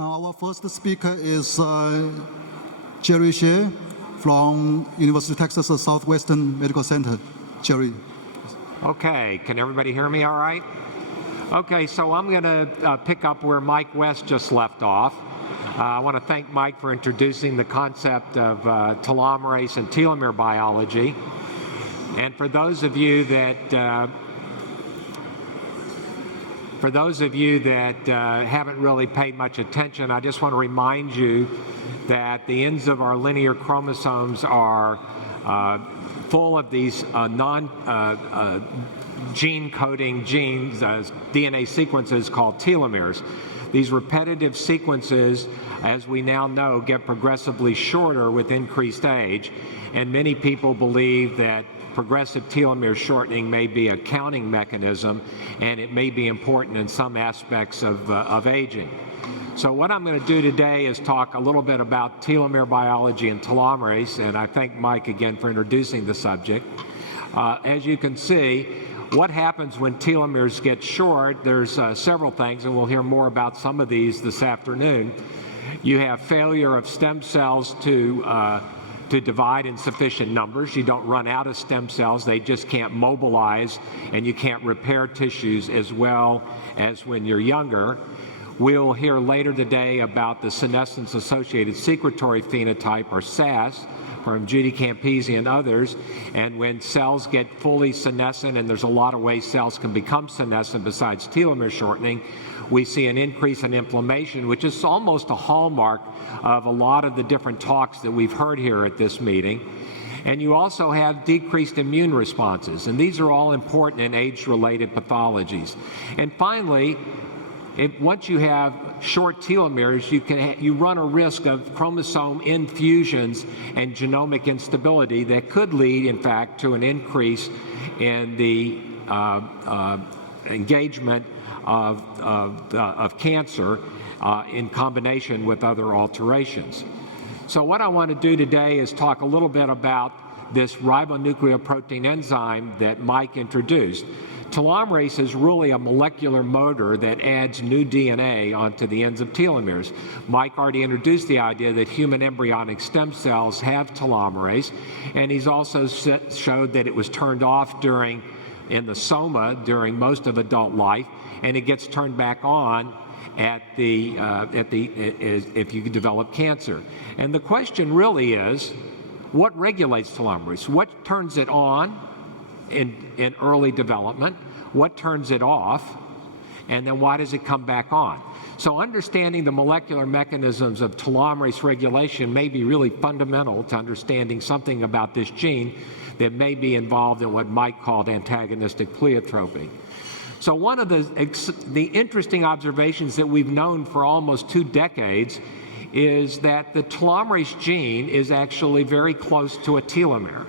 Our first speaker is Shay from University of Texas Southwestern Medical Center. Jerry. Okay, can everybody hear me all right? Okay, so I'm going to pick up where Mike West just left off. I want to thank Mike for introducing the concept of telomerase and telomere biology. And for those of you that haven't really paid much attention, I just want to remind you that the ends of our linear chromosomes are full of these gene coding genes, DNA sequences called telomeres. These repetitive sequences, as we now know, get progressively shorter with increased age, and many people believe that progressive telomere shortening may be a counting mechanism, and it may be important in some aspects of aging. So what I'm going to do today is talk a little bit about telomere biology and telomerase, and I thank Mike again for introducing the subject. As you can see, what happens when telomeres get short, there's several things, and we'll hear more about some of these this afternoon. You have failure of stem cells to divide in sufficient numbers. You don't run out of stem cells, they just can't mobilize, and you can't repair tissues as well as when you're younger. We'll hear later today about the senescence-associated secretory phenotype, or SAS, from Judy Campisi and others, and when cells get fully senescent, and there's a lot of ways cells can become senescent besides telomere shortening, we see an increase in inflammation, which is almost a hallmark of a lot of the different talks that we've heard here at this meeting. And you also have decreased immune responses, and these are all important in age-related pathologies. And finally, once you have short telomeres, you run a risk of chromosome infusions and genomic instability that could lead, in fact, to an increase in the engagement of cancer in combination with other alterations. So what I want to do today is talk a little bit about this ribonucleoprotein enzyme that Mike introduced. Telomerase is really a molecular motor that adds new DNA onto the ends of telomeres. Mike already introduced the idea that human embryonic stem cells have telomerase, and he's also showed that it was turned off in the soma during most of adult life, and it gets turned back on if you develop cancer. And the question really is, what regulates telomerase? What turns it on in early development? What turns it off? And then why does it come back on? So understanding the molecular mechanisms of telomerase regulation may be really fundamental to understanding something about this gene that may be involved in what Mike called antagonistic pleiotropy. So one of the interesting observations that we've known for almost 2 decades is that the telomerase gene is actually very close to a telomere.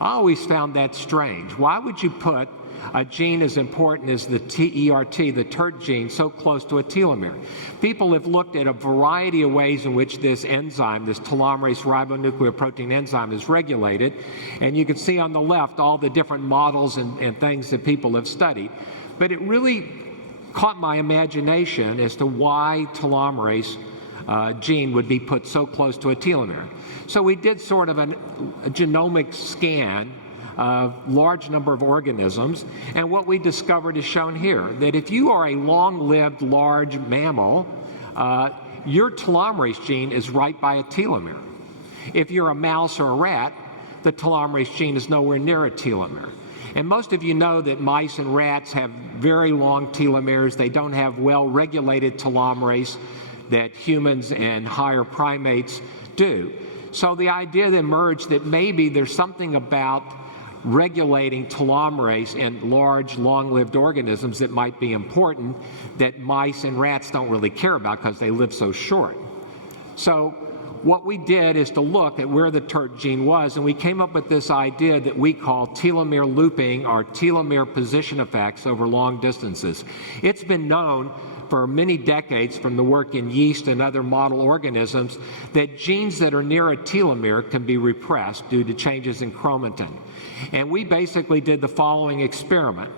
I always found that strange. Why would you put a gene as important as the TERT, the TERT gene, so close to a telomere? People have looked at a variety of ways in which this enzyme, this telomerase ribonucleoprotein enzyme, is regulated, and you can see on the left all the different models and things that people have studied. But it really caught my imagination as to why telomerase gene would be put so close to a telomere. So we did sort of a genomic scan of large number of organisms, and what we discovered is shown here, that if you are a long-lived large mammal, your telomerase gene is right by a telomere. If you're a mouse or a rat, the telomerase gene is nowhere near a telomere. And most of you know that mice and rats have very long telomeres. They don't have well-regulated telomerase that humans and higher primates do. So the idea that emerged that maybe there's something about regulating telomerase in large, long-lived organisms that might be important that mice and rats don't really care about because they live so short. So what we did is to look at where the TERT gene was, and we came up with this idea that we call telomere looping, or telomere position effects over long distances. It's been known for many decades from the work in yeast and other model organisms that genes that are near a telomere can be repressed due to changes in chromatin. And we basically did the following experiment.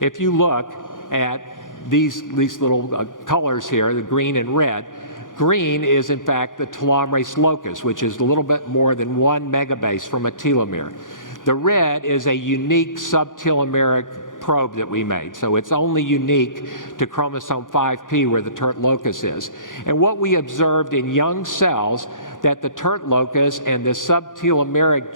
If you look at these little colors here, the green and red, Green is, in fact, the telomerase locus, which is a little bit more than 1 megabase from a telomere. The red is a unique subtelomeric probe that we made. So it's only unique to chromosome 5p where the TERT locus is. And what we observed in young cells, that the TERT locus and the subtelomeric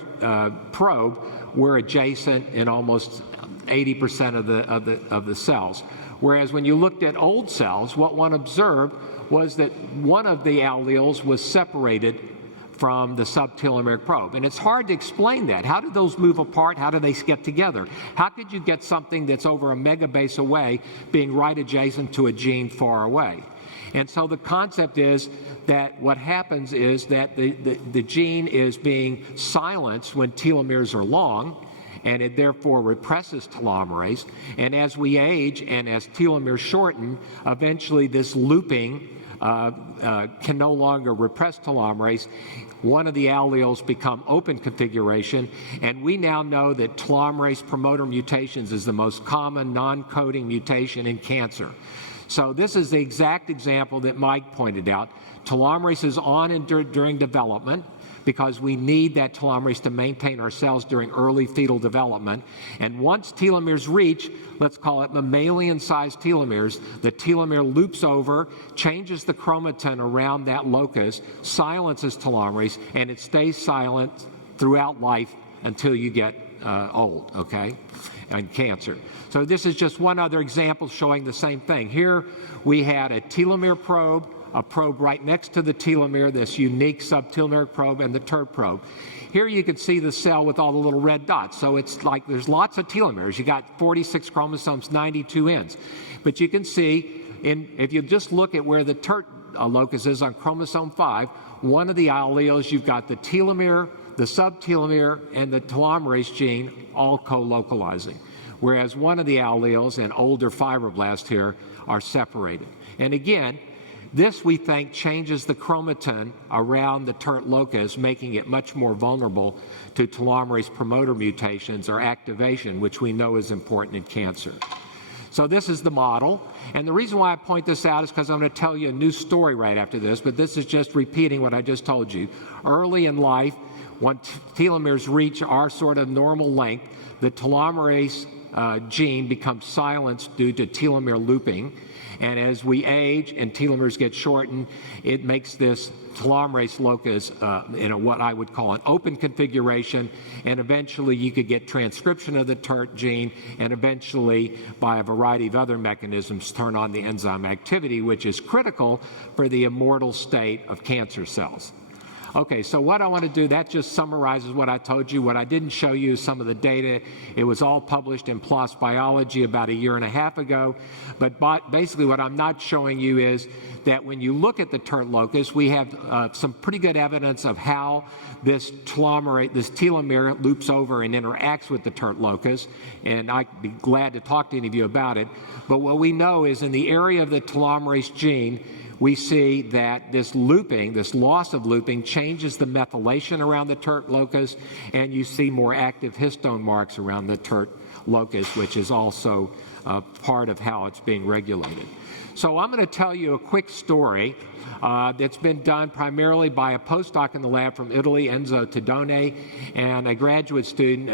probe were adjacent in almost 80% of the cells. Whereas when you looked at old cells, what one observed was that one of the alleles was separated from the subtelomeric probe. And it's hard to explain that. How did those move apart? How do they get together? How could you get something that's over a megabase away being right adjacent to a gene far away? And so the concept is that what happens is that the gene is being silenced when telomeres are long, and it therefore represses telomerase. And as we age and as telomeres shorten, eventually this looping can no longer repress telomerase. One of the alleles become open configuration, and we now know that telomerase promoter mutations is the most common non-coding mutation in cancer. So this is the exact example that Mike pointed out. Telomerase is on and during development, because we need that telomerase to maintain our cells during early fetal development. And once telomeres reach, let's call it mammalian-sized telomeres, the telomere loops over, changes the chromatin around that locus, silences telomerase, and it stays silent throughout life until you get old, okay, and cancer. So this is just one other example showing the same thing. Here we had a telomere probe, a probe right next to the telomere, this unique subtelomeric probe, and the TERT probe. Here you can see the cell with all the little red dots. So it's like there's lots of telomeres. You got 46 chromosomes, 92 ends. But you can see, if you just look at where the TERT locus is on chromosome 5, one of the alleles, you've got the telomere, the subtelomere, and the telomerase gene all co-localizing. Whereas one of the alleles, an older fibroblast here, are separated. And again, this, we think, changes the chromatin around the TERT locus, making it much more vulnerable to telomerase promoter mutations or activation, which we know is important in cancer. So this is the model. And the reason why I point this out is because I'm going to tell you a new story right after this, but this is just repeating what I just told you. Early in life, when telomeres reach our sort of normal length, the telomerase gene becomes silenced due to telomere looping. And as we age and telomeres get shortened, it makes this telomerase locus in what I would call an open configuration, and eventually you could get transcription of the TERT gene, and eventually, by a variety of other mechanisms, turn on the enzyme activity, which is critical for the immortal state of cancer cells. Okay, so what I want to do, that just summarizes what I told you. What I didn't show you is some of the data. It was all published in PLOS Biology about a year and a half ago. But basically what I'm not showing you is that when you look at the TERT locus, we have some pretty good evidence of how this telomere loops over and interacts with the TERT locus. And I'd be glad to talk to any of you about it. But what we know is in the area of the telomerase gene, we see that this looping, this loss of looping, changes the methylation around the TERT locus, and you see more active histone marks around the TERT locus, which is also part of how it's being regulated. So I'm going to tell you a quick story that's been done primarily by a postdoc in the lab from Italy, Enzo Tedone, and a graduate student,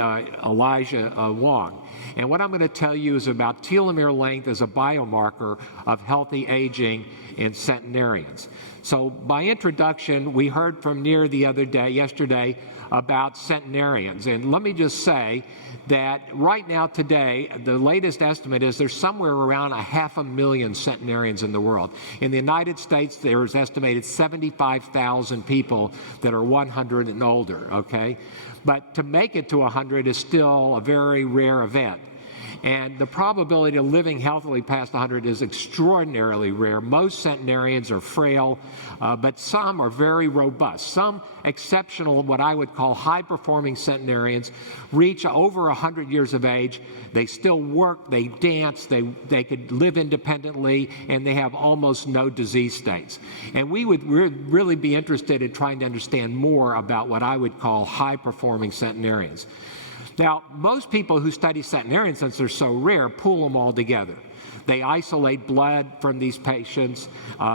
Elijah Wong. And what I'm going to tell you is about telomere length as a biomarker of healthy aging in centenarians. So by introduction, we heard from Nir yesterday, about centenarians. And let me just say that right now today, the latest estimate is there's somewhere around 500,000 centenarians in the world. In the United States, there's estimated 75,000 people that are 100 and older, okay? But to make it to 100 is still a very rare event. And the probability of living healthily past 100 is extraordinarily rare. Most centenarians are frail, but some are very robust. Some exceptional, what I would call high-performing centenarians, reach over 100 years of age. They still work, they dance, they could live independently, and they have almost no disease states. And we would really be interested in trying to understand more about what I would call high-performing centenarians. Now, most people who study centenarians, since they're so rare, pool them all together. They isolate blood from these patients.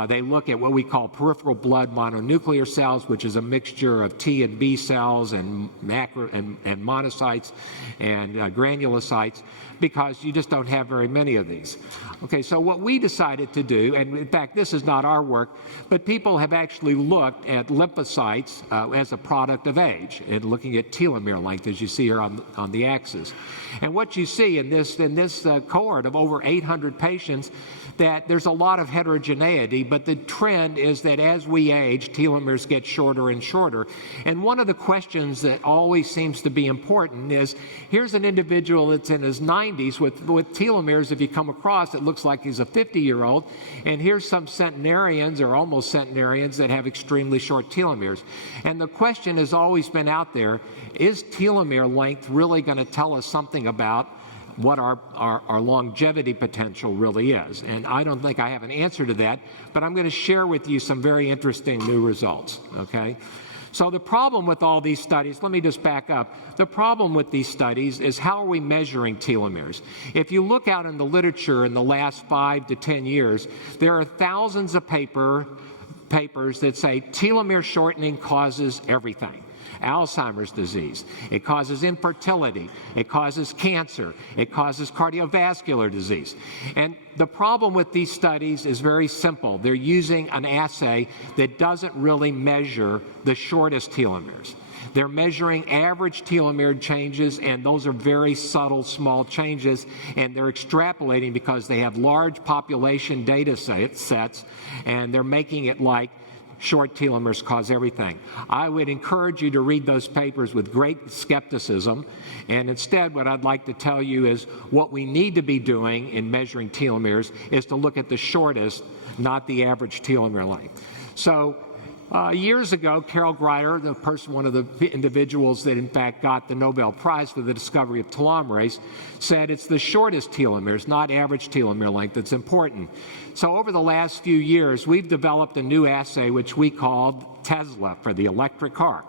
They look at what we call peripheral blood mononuclear cells, which is a mixture of T and B cells and monocytes and granulocytes, because you just don't have very many of these. Okay, so what we decided to do, and in fact this is not our work, but people have actually looked at lymphocytes as a product of age, and looking at telomere length, as you see here on the axis. And what you see in this cohort of over 800 patients, that there's a lot of heterogeneity, but the trend is that as we age, telomeres get shorter and shorter. And one of the questions that always seems to be important is, here's an individual that's in his 90s with telomeres, if you come across, it looks like he's a 50-year-old, and here's some centenarians or almost centenarians that have extremely short telomeres. And the question has always been out there, is telomere length really going to tell us something about what our longevity potential really is? And I don't think I have an answer to that, but I'm going to share with you some very interesting new results, okay? So the problem with all these studies, let me just back up. The problem with these studies is, how are we measuring telomeres? If you look out in the literature in the last 5 to 10 years, there are thousands of papers that say telomere shortening causes everything. Alzheimer's disease, it causes infertility, it causes cancer, it causes cardiovascular disease. And the problem with these studies is very simple. They're using an assay that doesn't really measure the shortest telomeres. They're measuring average telomere changes, and those are very subtle, small changes, and they're extrapolating because they have large population data sets, and they're making it like short telomeres cause everything. I would encourage you to read those papers with great skepticism, and instead what I'd like to tell you is what we need to be doing in measuring telomeres is to look at the shortest, not the average telomere length. So years ago, Carol Greider, one of the individuals that in fact got the Nobel Prize for the discovery of telomerase, said it's the shortest telomeres, not average telomere length, that's important. So over the last few years, we've developed a new assay which we called Tesla for the electric car.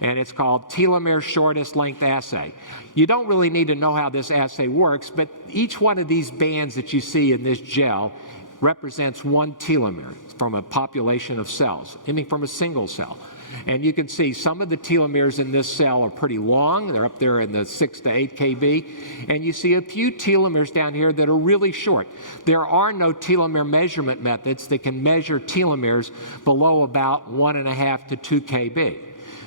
And it's called Telomere Shortest Length Assay. You don't really need to know how this assay works, but each one of these bands that you see in this gel represents one telomere from a population of cells, I mean from a single cell. And you can see some of the telomeres in this cell are pretty long. They're up there in the 6 to 8 kb. And you see a few telomeres down here that are really short. There are no telomere measurement methods that can measure telomeres below about 1.5 to 2 kb.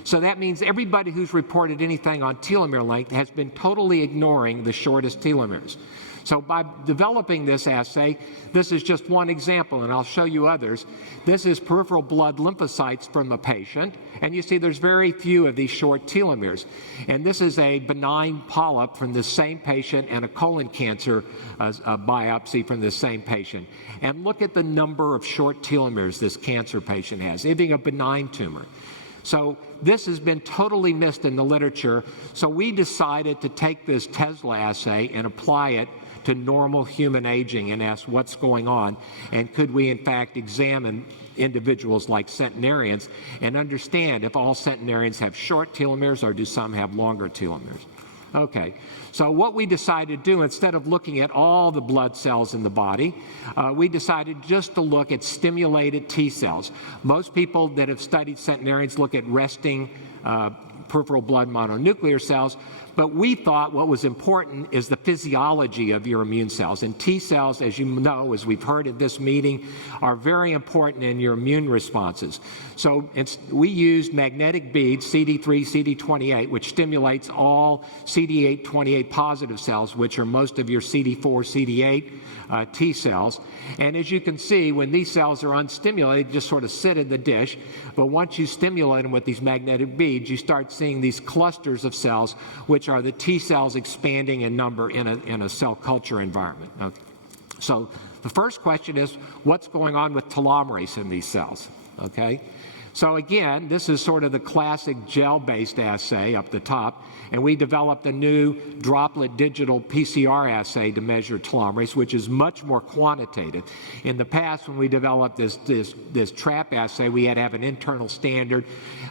So that means everybody who's reported anything on telomere length has been totally ignoring the shortest telomeres. So by developing this assay, this is just one example, and I'll show you others. This is peripheral blood lymphocytes from a patient, and you see there's very few of these short telomeres. And this is a benign polyp from the same patient and a colon cancer biopsy from the same patient. And look at the number of short telomeres this cancer patient has, even a benign tumor. So this has been totally missed in the literature, so we decided to take this Tesla assay and apply it to normal human aging and ask what's going on, and could we in fact examine individuals like centenarians and understand if all centenarians have short telomeres or do some have longer telomeres. Okay, so what we decided to do, instead of looking at all the blood cells in the body, we decided just to look at stimulated T cells. Most people that have studied centenarians look at resting peripheral blood mononuclear cells, but we thought what was important is the physiology of your immune cells. And T cells, as you know, as we've heard at this meeting, are very important in your immune responses. So we used magnetic beads, CD3, CD28, which stimulates all CD8, 28 positive cells, which are most of your CD4, CD8 T cells. And as you can see, when these cells are unstimulated, just sort of sit in the dish. But once you stimulate them with these magnetic beads, you start seeing these clusters of cells, which are the T cells expanding in number in a cell culture environment. Okay. So the first question is, what's going on with telomerase in these cells? Okay. So again, this is sort of the classic gel-based assay up the top, and we developed a new droplet digital PCR assay to measure telomerase, which is much more quantitative. In the past, when we developed this trap assay, we had to have an internal standard.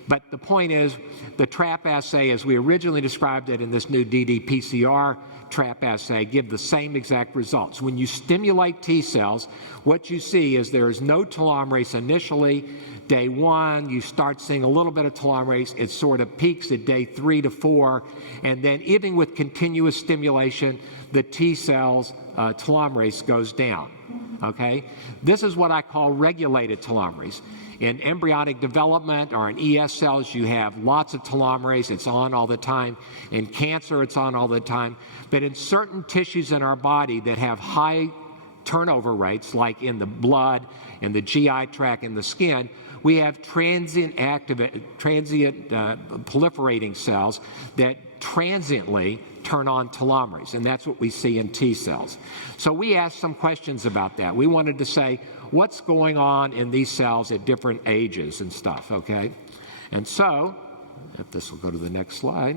But the point is, the trap assay, as we originally described it in this new ddPCR trap assay, give the same exact results. When you stimulate T cells, what you see is there is no telomerase initially. Day 1, you start seeing a little bit of telomerase. It sort of peaks at day 3 to 4, and then even with continuous stimulation, the T cells telomerase goes down. Okay, this is what I call regulated telomerase. In embryonic development or in ES cells, you have lots of telomerase. It's on all the time. In cancer, it's on all the time. But in certain tissues in our body that have high turnover rates, like in the blood, in the GI tract, in the skin, we have transient proliferating cells that transiently turn on telomerase, and that's what we see in T cells. So we asked some questions about that. We wanted to say, what's going on in these cells at different ages and stuff, okay? And so, if this will go to the next slide.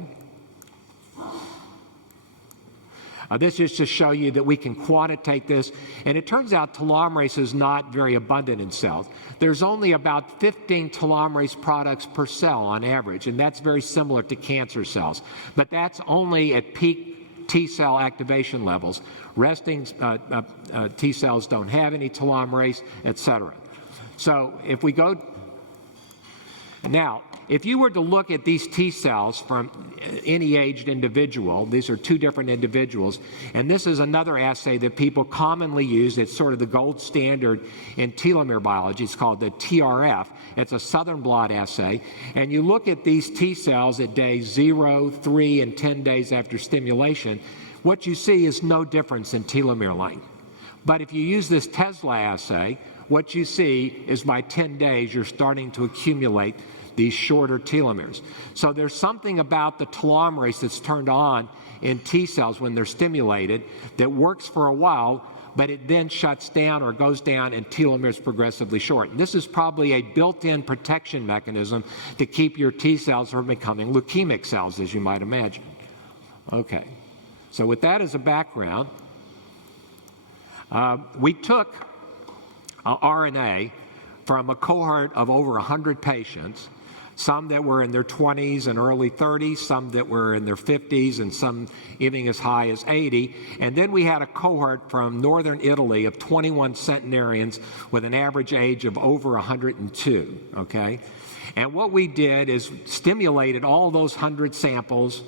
This is to show you that we can quantitate this, and it turns out telomerase is not very abundant in cells. There's only about 15 telomerase products per cell on average, and that's very similar to cancer cells. But that's only at peak T cell activation levels. Resting T cells don't have any telomerase, etc. So if we go now, if you were to look at these T cells from any aged individual, these are two different individuals, and this is another assay that people commonly use. It's sort of the gold standard in telomere biology. It's called the TRF. It's a southern blot assay, and you look at these T cells at day 0, 3, and 10 days after stimulation. What you see is no difference in telomere length. But if you use this Tesla assay, what you see is by 10 days, you're starting to accumulate these shorter telomeres. So there's something about the telomerase that's turned on in T cells when they're stimulated that works for a while, but it then shuts down or goes down and telomeres progressively shorten. This is probably a built-in protection mechanism to keep your T cells from becoming leukemic cells, as you might imagine. Okay, so with that as a background, we took RNA from a cohort of over 100 patients, some that were in their 20s and early 30s, some that were in their 50s, and some even as high as 80. And then we had a cohort from northern Italy of 21 centenarians with an average age of over 102, okay? And what we did is stimulated all those 100 samples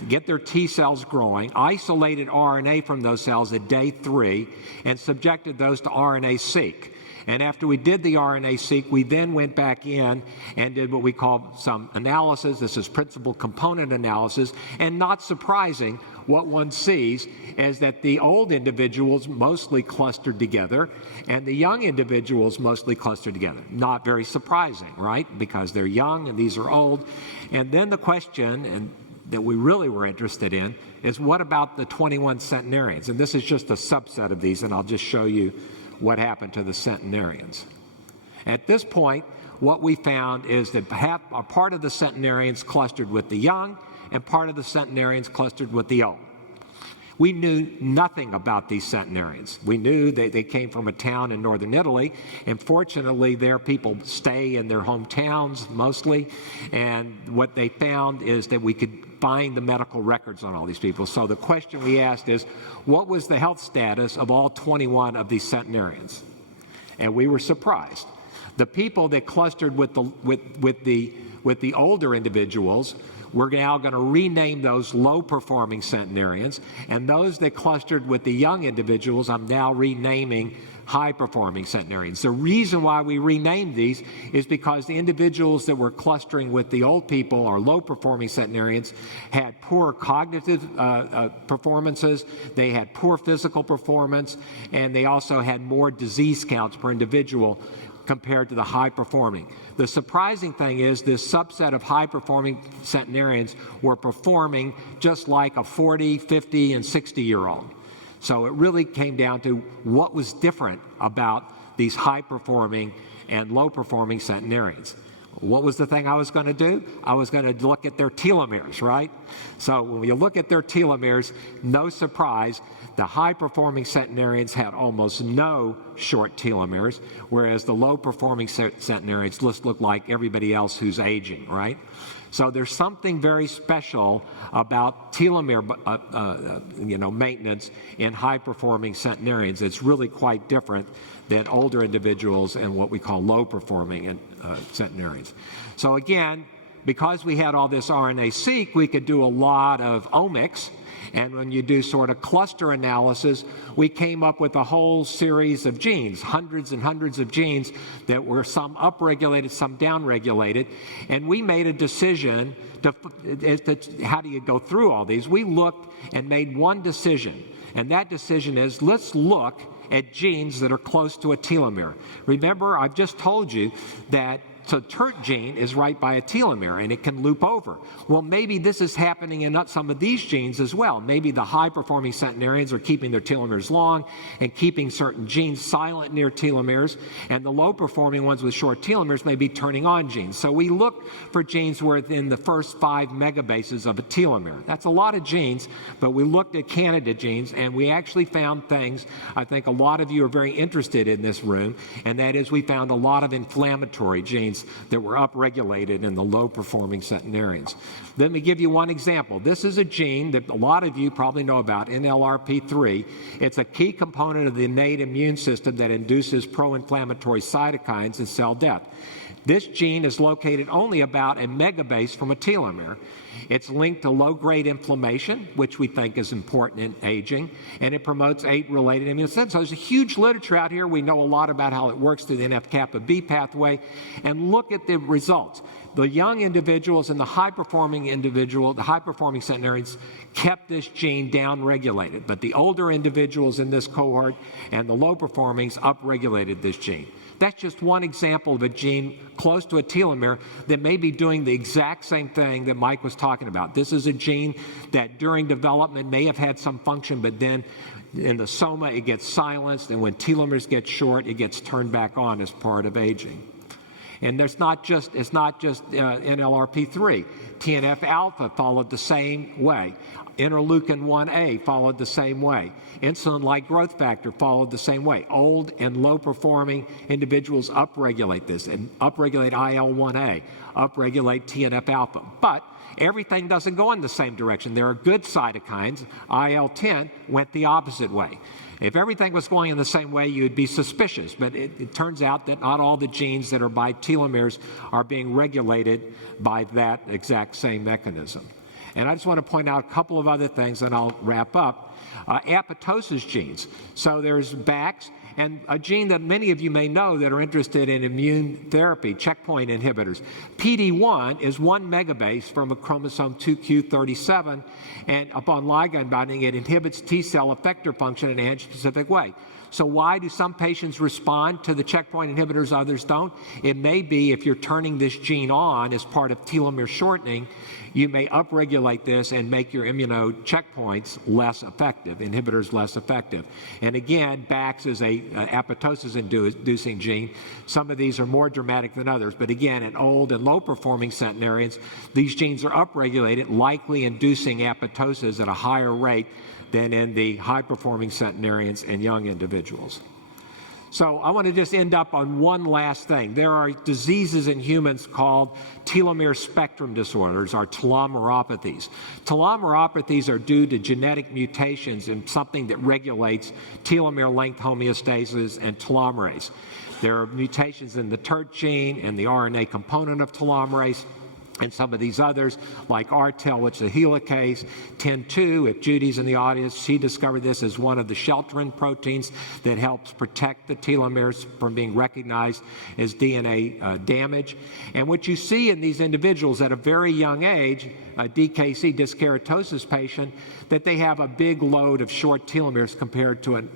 to get their T cells growing, isolated RNA from those cells at day 3, and subjected those to RNA-seq. And after we did the RNA-seq, we then went back in and did what we call some analysis. This is principal component analysis. And not surprising, what one sees is that the old individuals mostly clustered together and the young individuals mostly clustered together. Not very surprising, right? Because they're young and these are old. And then the question that we really were interested in is, what about the 21 centenarians? And this is just a subset of these, and I'll just show you what happened to the centenarians. At this point, what we found is that a part of the centenarians clustered with the young and part of the centenarians clustered with the old. We knew nothing about these centenarians. We knew that they came from a town in northern Italy, and fortunately their people stay in their hometowns mostly, and what they found is that we could find the medical records on all these people. So the question we asked is, what was the health status of all 21 of these centenarians? And we were surprised. The people that clustered with the older individuals, we're now going to rename those low-performing centenarians, and those that clustered with the young individuals, I'm now renaming high-performing centenarians. The reason why we renamed these is because the individuals that were clustering with the old people or low-performing centenarians had poor cognitive performances, they had poor physical performance, and they also had more disease counts per individual compared to the high-performing. The surprising thing is this subset of high-performing centenarians were performing just like a 40, 50, and 60-year-old. So it really came down to what was different about these high-performing and low-performing centenarians. What was the thing I was going to do? I was going to look at their telomeres, right? So when you look at their telomeres, no surprise, the high-performing centenarians had almost no short telomeres, whereas the low-performing centenarians just look like everybody else who's aging, right? So there's something very special about telomere maintenance in high-performing centenarians. It's really quite different than older individuals and what we call low-performing centenarians. So again, because we had all this RNA-seq, we could do a lot of omics. And when you do sort of cluster analysis, we came up with a whole series of genes, hundreds and hundreds of genes that were some upregulated, some downregulated. And we made a decision how do you go through all these? We looked and made one decision. And that decision is, let's look at genes that are close to a telomere. Remember, I've just told you that the TERT gene is right by a telomere, and it can loop over. Well, maybe this is happening in some of these genes as well. Maybe the high-performing centenarians are keeping their telomeres long and keeping certain genes silent near telomeres, and the low-performing ones with short telomeres may be turning on genes. So we look for genes within the first 5 megabases of a telomere. That's a lot of genes, but we looked at candidate genes, and we actually found things I think a lot of you are very interested in this room, and that is we found a lot of inflammatory genes that were upregulated in the low-performing centenarians. Let me give you one example. This is a gene that a lot of you probably know about, NLRP3. It's a key component of the innate immune system that induces pro-inflammatory cytokines and cell death. This gene is located only about a megabase from a telomere. It's linked to low-grade inflammation, which we think is important in aging, and it promotes age-related immunosenescence. So there's a huge literature out here. We know a lot about how it works through the NF-kappa B pathway, and look at the results. The young individuals and the high-performing centenarians kept this gene down-regulated, but the older individuals in this cohort and the low-performings upregulated this gene. That's just one example of a gene close to a telomere that may be doing the exact same thing that Mike was talking about. This is a gene that during development may have had some function, but then in the soma it gets silenced, and when telomeres get short, it gets turned back on as part of aging. And it's not just NLRP3. TNF-alpha followed the same way. Interleukin-1A followed the same way. Insulin-like growth factor followed the same way. Old and low-performing individuals upregulate this and upregulate IL-1A, upregulate TNF-alpha. But everything doesn't go in the same direction. There are good cytokines. IL-10 went the opposite way. If everything was going in the same way, you'd be suspicious. But it turns out that not all the genes that are by telomeres are being regulated by that exact same mechanism. And I just want to point out a couple of other things, and I'll wrap up. Apoptosis genes. So there's BAX, and a gene that many of you may know that are interested in immune therapy, checkpoint inhibitors. PD-1 is 1 megabase from a chromosome 2q37, and upon ligand binding, it inhibits T-cell effector function in an antigen-specific way. So why do some patients respond to the checkpoint inhibitors, others don't? It may be if you're turning this gene on as part of telomere shortening, you may upregulate this and make your immunocheckpoints less effective, inhibitors less effective. And again, BAX is a apoptosis-inducing gene. Some of these are more dramatic than others, but again, in old and low-performing centenarians, these genes are upregulated, likely inducing apoptosis at a higher rate than in the high-performing centenarians and young individuals. So I want to just end up on one last thing. There are diseases in humans called telomere spectrum disorders, or telomeropathies. Telomeropathies are due to genetic mutations in something that regulates telomere length homeostasis and telomerase. There are mutations in the TERT gene and the RNA component of telomerase, and some of these others, like RTEL, which is a helicase, TEN2, if Judy's in the audience, she discovered this as one of the shelterin proteins that helps protect the telomeres from being recognized as DNA damage. And what you see in these individuals at a very young age, a DKC, dyskeratosis patient, that they have a big load of short telomeres compared to an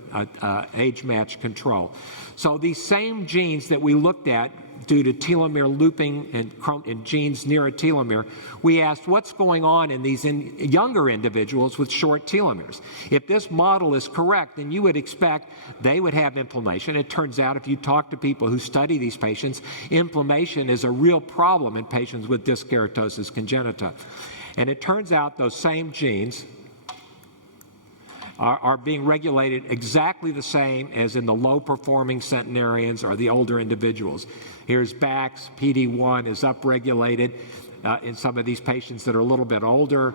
age-matched control. So these same genes that we looked at due to telomere looping and genes near a telomere, we asked what's going on in these younger individuals with short telomeres. If this model is correct, then you would expect they would have inflammation. It turns out if you talk to people who study these patients, inflammation is a real problem in patients with disc keratosis congenita. And it turns out those same genes are being regulated exactly the same as in the low-performing centenarians or the older individuals. Here's Bax, PD-1 is upregulated in some of these patients that are a little bit older.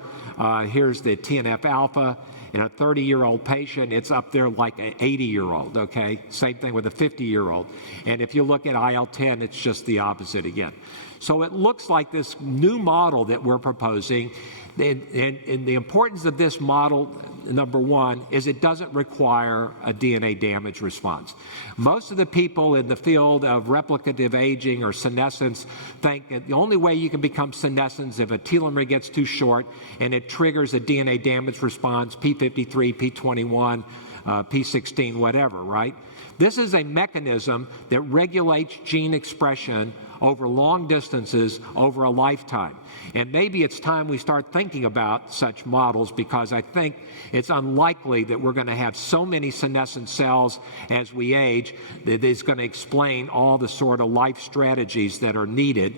Here's the TNF-alpha. In a 30-year-old patient, it's up there like an 80-year-old, okay? Same thing with a 50-year-old. And if you look at IL-10, it's just the opposite again. So it looks like this new model that we're proposing, and the importance of this model, number one, is it doesn't require a DNA damage response. Most of the people in the field of replicative aging or senescence think that the only way you can become senescent is if a telomere gets too short and it triggers a DNA damage response, P53, P21, P16, whatever, right? This is a mechanism that regulates gene expression over long distances over a lifetime. And maybe it's time we start thinking about such models, because I think it's unlikely that we're going to have so many senescent cells as we age that it's going to explain all the sort of life strategies that are needed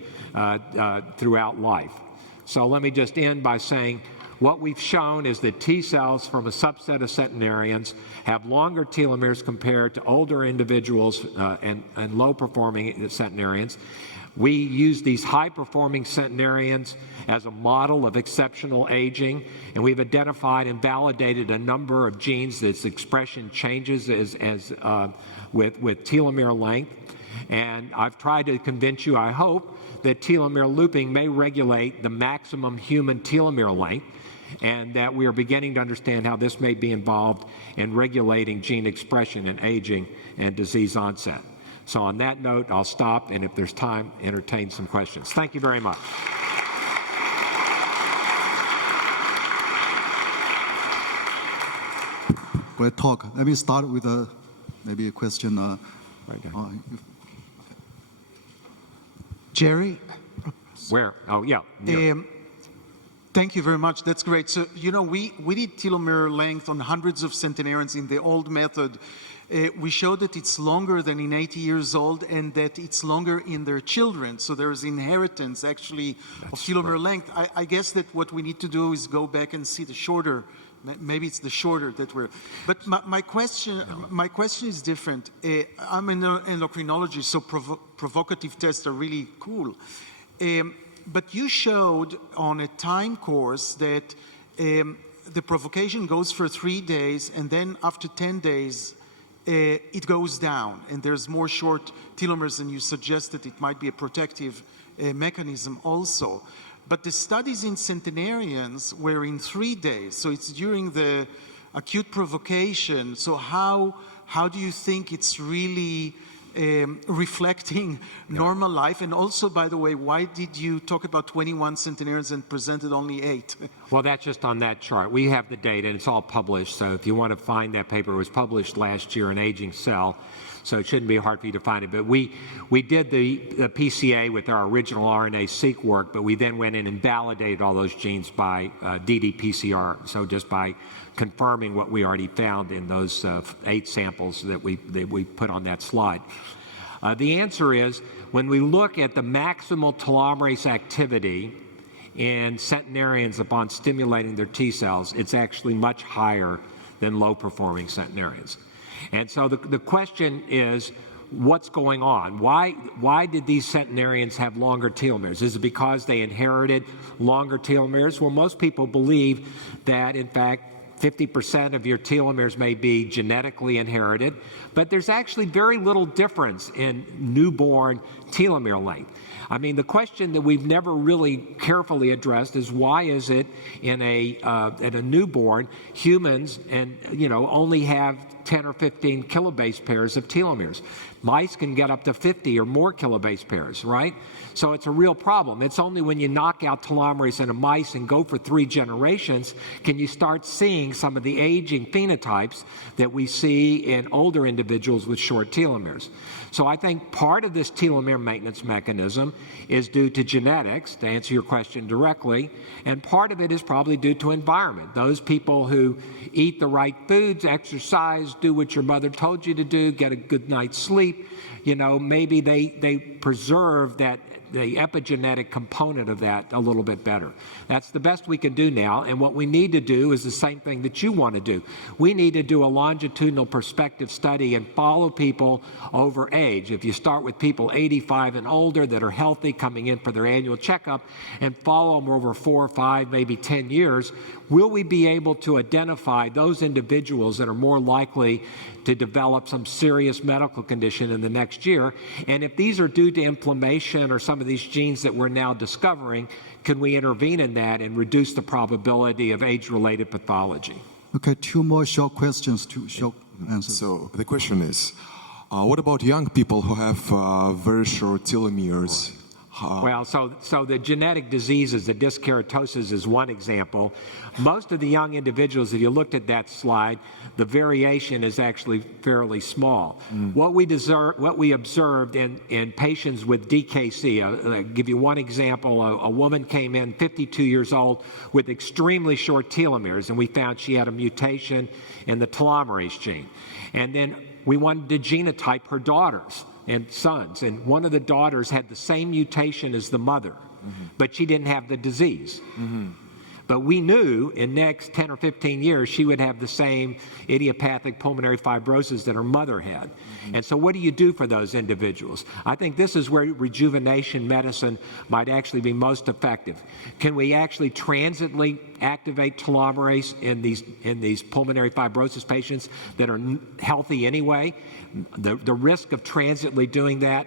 throughout life. So let me just end by saying what we've shown is that T cells from a subset of centenarians have longer telomeres compared to older individuals and low-performing centenarians. We use these high-performing centenarians as a model of exceptional aging, and we've identified and validated a number of genes that's expression changes with telomere length. And I've tried to convince you, I hope, that telomere looping may regulate the maximum human telomere length, and that we are beginning to understand how this may be involved in regulating gene expression in aging and disease onset. So on that note, I'll stop, and if there's time, entertain some questions. Thank you very much. Great talk. Let me start with maybe a question. Right there. Jerry? Where? Oh, yeah. Thank you very much. That's great. So, you know, we did telomere length on hundreds of centenarians in the old method. We showed that it's longer than in 80 years old, and that it's longer in their children. So there is inheritance, actually, of telomere length. I guess that what we need to do is go back and see the shorter. Maybe it's the shorter that we're. But my question is different. I'm an endocrinologist, so provocative tests are really cool. But you showed on a time course that the provocation goes for 3 days, and then after 10 days, it goes down, and there's more short telomeres, and you suggested it might be a protective mechanism also. But the studies in centenarians were in 3 days, so it's during the acute provocation. So how do you think it's really reflecting normal life? And also, by the way, why did you talk about 21 centenarians and presented only 8? Well, that's just on that chart. We have the data, and it's all published. So if you want to find that paper, it was published last year in Aging Cell. So it shouldn't be hard for you to find it. But we did the PCA with our original RNA-seq work, but we then went in and validated all those genes by ddPCR. So just by confirming what we already found in those 8 samples that we put on that slide. The answer is, when we look at the maximal telomerase activity in centenarians upon stimulating their T cells, it's actually much higher than low-performing centenarians. And so the question is, what's going on? Why did these centenarians have longer telomeres? Is it because they inherited longer telomeres? Well, most people believe that, in fact, 50% of your telomeres may be genetically inherited, but there's actually very little difference in newborn telomere length. I mean, the question that we've never really carefully addressed is, why is it in a newborn, humans only have 10 or 15 kilobase pairs of telomeres. Mice can get up to 50 or more kilobase pairs, right? So it's a real problem. It's only when you knock out telomerase in a mice and go for 3 generations can you start seeing some of the aging phenotypes that we see in older individuals with short telomeres. So I think part of this telomere maintenance mechanism is due to genetics, to answer your question directly, and part of it is probably due to environment. Those people who eat the right foods, exercise, do what your mother told you to do, get a good night's sleep, you know, maybe they preserve that the epigenetic component of that a little bit better. That's the best we can do now, and what we need to do is the same thing that you want to do. We need to do a longitudinal perspective study and follow people over age. If you start with people 85 and older that are healthy coming in for their annual checkup and follow them over 4 or 5, maybe 10 years, will we be able to identify those individuals that are more likely to develop some serious medical condition in the next year? And if these are due to inflammation or some of these genes that we're now discovering, can we intervene in that and reduce the probability of age-related pathology? Okay, 2 more short questions, 2 short answers. So the question is, what about young people who have very short telomeres? Well, so the genetic diseases, the dyskeratosis is one example. Most of the young individuals, if you looked at that slide, the variation is actually fairly small. What we observed in patients with DKC, I'll give you one example. A woman came in, 52 years old, with extremely short telomeres, and we found she had a mutation in the telomerase gene. And then we wanted to genotype her daughters and sons, and one of the daughters had the same mutation as the mother, but she didn't have the disease. But we knew in next 10 or 15 years she would have the same idiopathic pulmonary fibrosis that her mother had. And so what do you do for those individuals? I think this is where rejuvenation medicine might actually be most effective. Can we actually transiently activate telomerase in these pulmonary fibrosis patients that are healthy anyway? The risk of transiently doing that,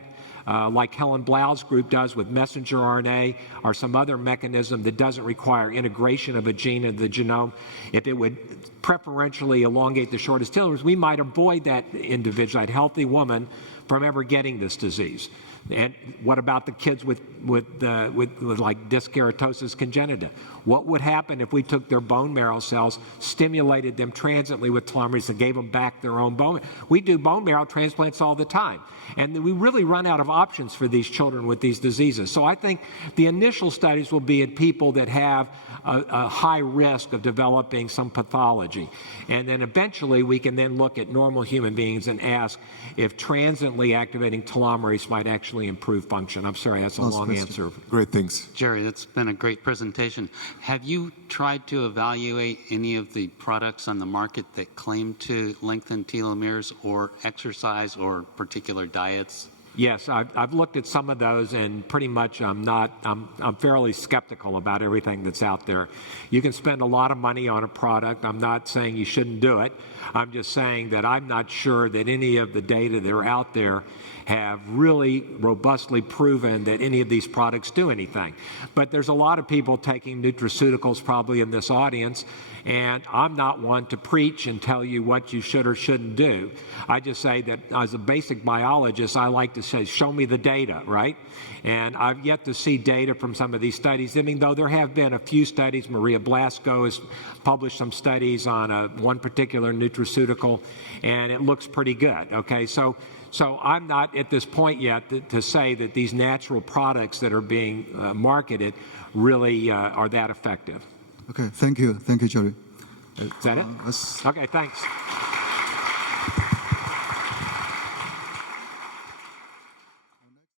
like Helen Blau's group does with messenger RNA or some other mechanism that doesn't require integration of a gene into the genome, if it would preferentially elongate the shortest telomeres, we might avoid that individual, that healthy woman, from ever getting this disease. And what about the kids with like dyskeratosis congenita? What would happen if we took their bone marrow cells, stimulated them transiently with telomerase, and gave them back their own bone? We do bone marrow transplants all the time, and we really run out of options for these children with these diseases. So I think the initial studies will be in people that have a high risk of developing some pathology, and then eventually we can then look at normal human beings and ask if transiently activating telomerase might actually improve function. I'm sorry, that's a long answer. Great, thanks. Jerry, that's been a great presentation. Have you tried to evaluate any of the products on the market that claim to lengthen telomeres, or exercise, or particular diets? Yes, I've looked at some of those, and pretty much I'm fairly skeptical about everything that's out there. You can spend a lot of money on a product. I'm not saying you shouldn't do it. I'm just saying that I'm not sure that any of the data that are out there have really robustly proven that any of these products do anything. But there's a lot of people taking nutraceuticals probably in this audience, and I'm not one to preach and tell you what you should or shouldn't do. I just say that as a basic biologist, I like to say, show me the data, right? And I've yet to see data from some of these studies, even though there have been a few studies. Maria Blasco has published some studies on one particular nutraceutical, and it looks pretty good, okay? So I'm not at this point yet to say that these natural products that are being marketed really are that effective. Okay, thank you, Jerry. Is that it? Okay, thanks.